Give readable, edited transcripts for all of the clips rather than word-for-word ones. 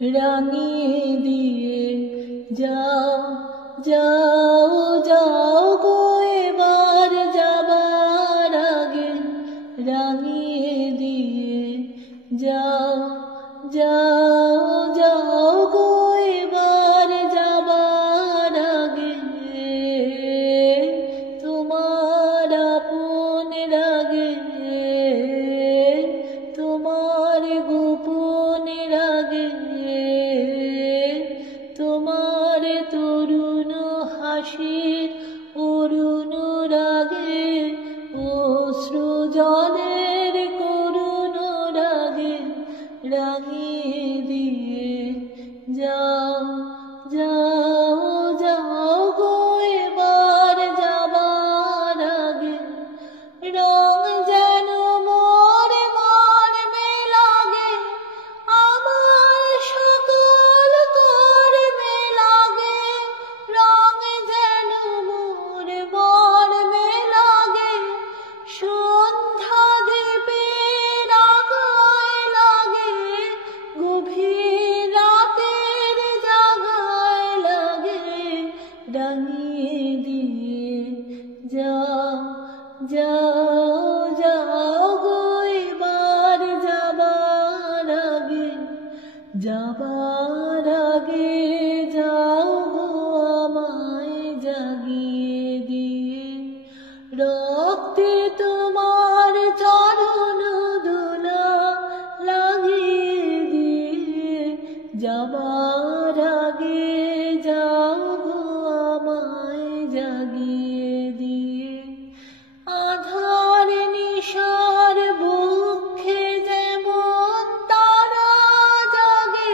রাঙিয়ে দিয়ে যাও যাও যাও গো এবার যাবার আগে রাঙিয়ে দিয়ে যাও যাও যাও গো এবার যাবার আগে তোমার আপন রাগে তোমার গোপন রাগে তোমার তরুণ হাসির অরুণ রাগে অশ্রু জলের করুণ রাগে রাঙিয়ে দিয়ে যাও যাও যাও গো এবার যাবার আগে রং যেন মোর মর্মে লাগে আমার সকল কর্মে লাগে রং যেন মোর মর্মে লাগে সন্ধ্যা দ্বীপের আগায় লাগে গভীর রাতের জাগায় লাগে রাঙিয়ে দিয়ে যাও যাও যাও গো এবার যাবার আগে যাবার আগে যাও গো আমায় জাগিয়ে দিয়ে রক্তে তোমার চরণ দোলা লাগিয়ে দিয়ে যাবার আগে যাও গো আমায় জাগিয়ে দিয়ে আধার নিশার বুকে যেমন তারা জাগে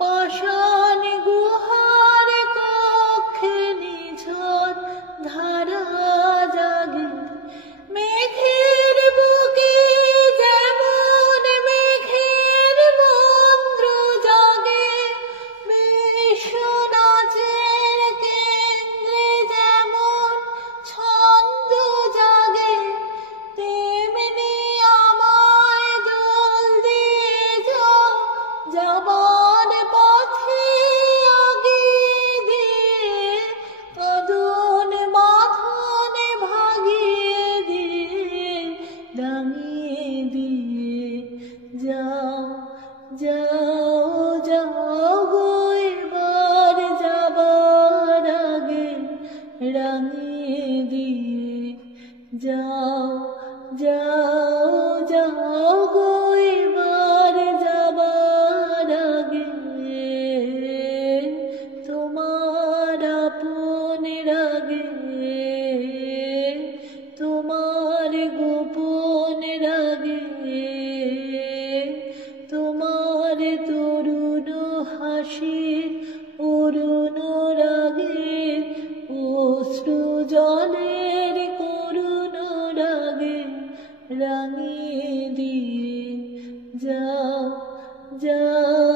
পাষাণ গুহার কক্ষে নিঝড় ধারা জাগে মেঘের বুকে যেমন মেঘের মন্ত্র জাগে বিশ্ব নাচের কেন্দ্রে যেমন ছন্দ জাগে তেমনি আমায় জল দিয়ে যাও যাবার পথে আগিয়ে দিয়ে আদন বাঁধন ভাগিয়ে দিয়ে রাঙিয়ে দিয়ে যাও যাও যাও গো এবার যাবার আগে রাঙিয়ে দিয়ে যাও যাও যাও গো এবার যাবার আগে তোমার আপন রাগে তোমার গোপন রাগে তোমার তরুণ হাসির অরুণ রাগে অশ্রু জলের করুণ রাগে রাঙিয়ে দিয়ে যাও যাও